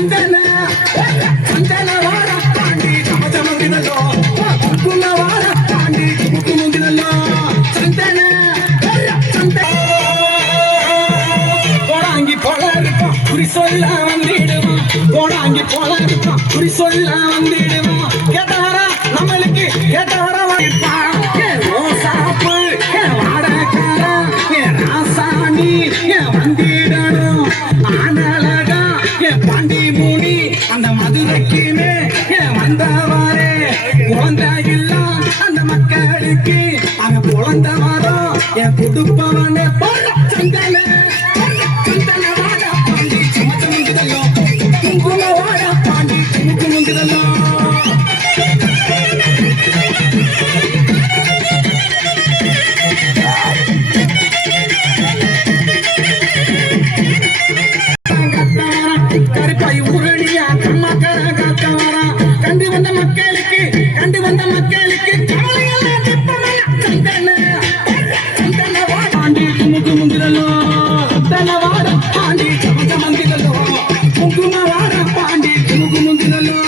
சந்தன சந்தன வார பாண்டி சமச்சமந்தினோ குங்கும வார பாண்டி குங்குமுந்தினோ சந்தன கோடாங்கி போல இருப்போம் குறி சொல்ல வந்திடுவோம் கோடாங்கி போல இருப்போம் குறி சொல்ல வந்திடுவோம் கேட்டாரா நம்மளுக்கு கேட்டாரா வாய்ப்பான் ரோசாப்பு வாடகாரா ராசாணி வந்திடணும் ஆனலகா பாண்டி மூணி அந்த மதுரைக்குமே வந்தவாரே குழந்தையில்லா அந்த மக்களுக்கு அவன் குழந்தை வரும் என் கொடுப்பவனே சந்தன சந்தன வாட பாண்டி சுமச்சமுந்திரலோ குங்கும வாட பாண்டி குங்குமுந்திரலோ கருப்பாய் உருளியா கம்மாக்கார காத்தவரா கண்டு வந்த மக்களுக்கு சந்தன சந்தன பாண்டி குங்குமுந்திரலோ சந்தன வாட பாண்டி சமச்சமந்திரலோ குங்கும வாட பாண்டி குங்குமுந்திரலோ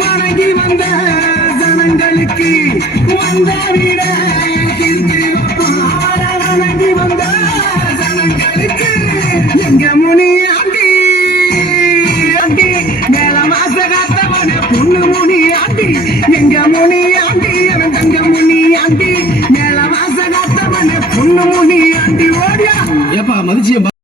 வணங்கி வந்த ஜனங்களுக்கு வந்த விட வணங்கி வந்த ஜனங்களுக்கு எங்க முனியாண்டி ஆண்டி மேல மாச காத்தவன பொண்ணு முனியாண்டி எங்க முனியாண்டி அவன் தங்க முனியாண்டி மேல மாச காத்தவன பொண்ணு முனியாண்டி ஓடியா ஏப்பா மதிச்சிய